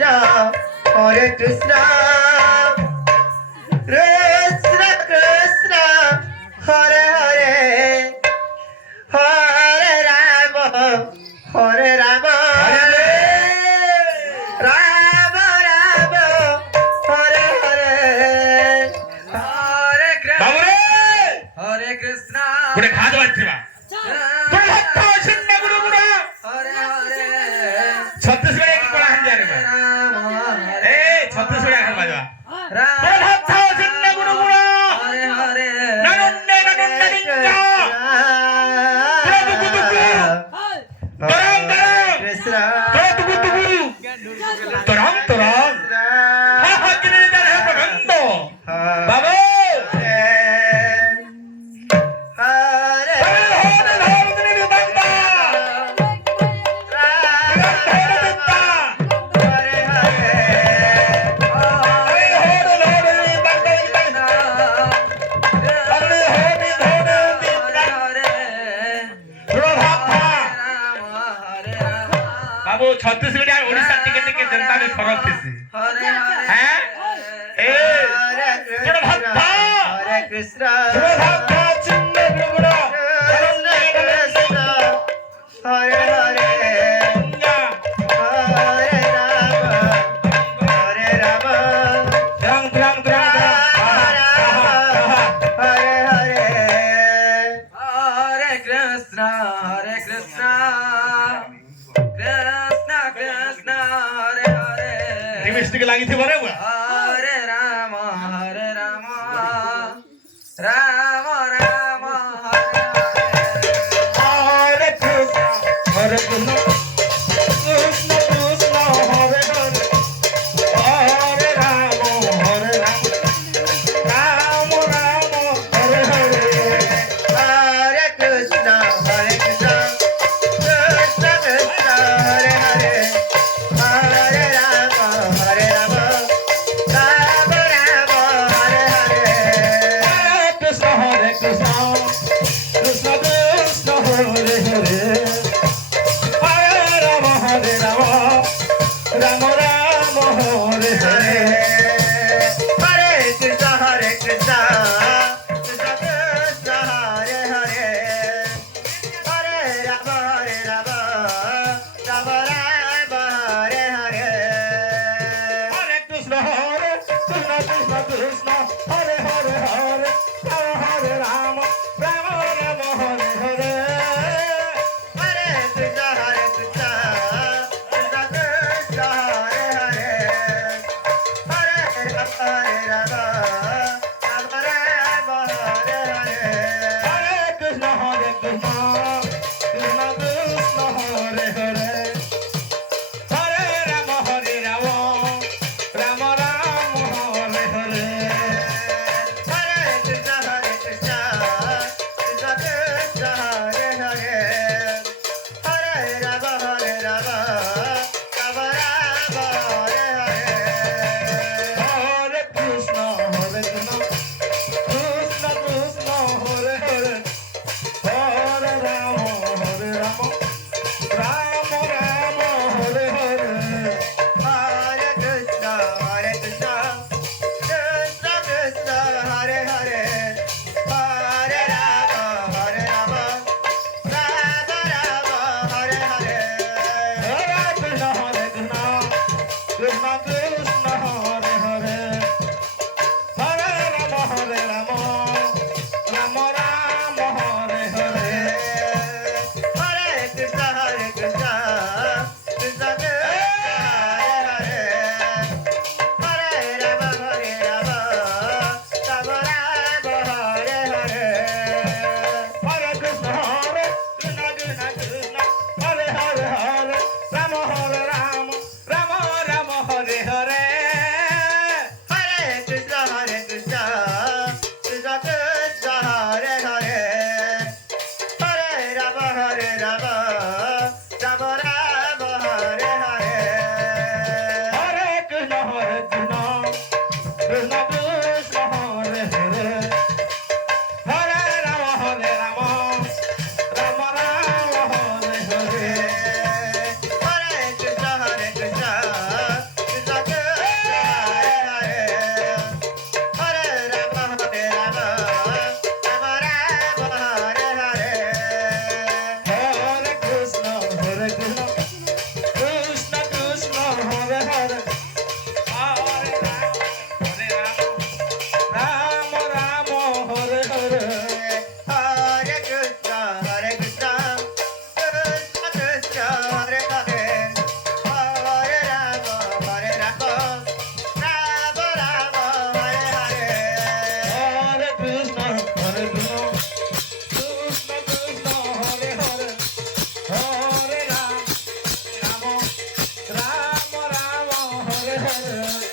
Hare Krishna, Krishna Krishna, Hare Hare, Hare Rama, Hare Rama, Rama Rama, Hare Hare, Hare Krishna, Hare Krishna. পুরে খাওয়া দাওয়া ছিল তোর ভক্ত আছেন না গুরু গুরু Hare Hare, ছত্তিশগড়ে কি করা হান যারে এই ছত্তিশগড়ে এখন বাজবা তোর ভক্ত আছেন না গুরু গুরু Hare Hare, ননন্নে ননন্নে নিঙ্গা Tarang Tarang Krishna, তুকু তুকু Tarang Tarang হা হা কিনে যার হে প্রবন্ধ বাবা Hare হরে হরে ধর্মনি নিবন্ধা বাবু ছত্তিশগড় আর ওড়িশা টিকে টিকে জনতা में फरक थी हैं ए जोड़ भक्ता Hare Krishna, जोड़ भक्ता चिन्ह गुरुगुड़ा Krishna Krishna, Hare Hare, Hare Rama, Hare Rama, रंग रंग रंग Hare Hare, Hare Krishna, Hare Krishna, Krishna Krishna, Hare Hare, lipstick लगी थी बरे हुआ Hare Rama, Hare Rama, Rama Rama, Hare Hare. हरे Krishna Krishna Krishna Krishna Hare Hare Hare Ram Ram Ram Hare Hare Hare Krishna, Hare Krishna, Krishna Krishna, Hare Hare, Hare Rama, Hare Rama, Rama Rama, Hare Hare. हरे Krishna Krishna Krishna Hare Hare Hare Ram Ram Ram Hare Hare Hare Krishna, Hare Krishna, Krishna Krishna, Hare Hare, Hare Rama, Hare Rama, Rama Rama, Hare Hare. हरे Krishna Krishna Krishna Hare Hare Hare Hare Ram Ram Ram Hare Hare Hare Krishna, Hare Krishna, Krishna Krishna, Hare Hare, Hare Rama, Hare Rama, Rama Rama, Hare Hare. हरे Krishna Krishna Krishna Hare Hare Hare Ram Ram Ram Ram Hare Hare Hare Krishna, Hare Krishna, Krishna Krishna, Hare Hare, Hare Rama, Hare Rama, Rama Rama, Hare Hare. हरे Krishna Krishna Krishna Hare Hare Hare Ram Ram Ram Hare Hare Hare Krishna, Hare Krishna, Krishna Krishna, Hare Hare, Hare Rama, Hare Rama, Rama Rama, Hare Hare. हरे Krishna Krishna Krishna Hare Hare Hare Ram Ram Ram Hare Hare Hare Krishna, Hare Krishna, Krishna Krishna, Hare Hare, Hare Rama, Hare Rama, Rama Rama, Hare Hare. हरे कृष्ण कृष्ण कृष्ण हरे हरे हरे राम राम राम राम हरे हरे হরে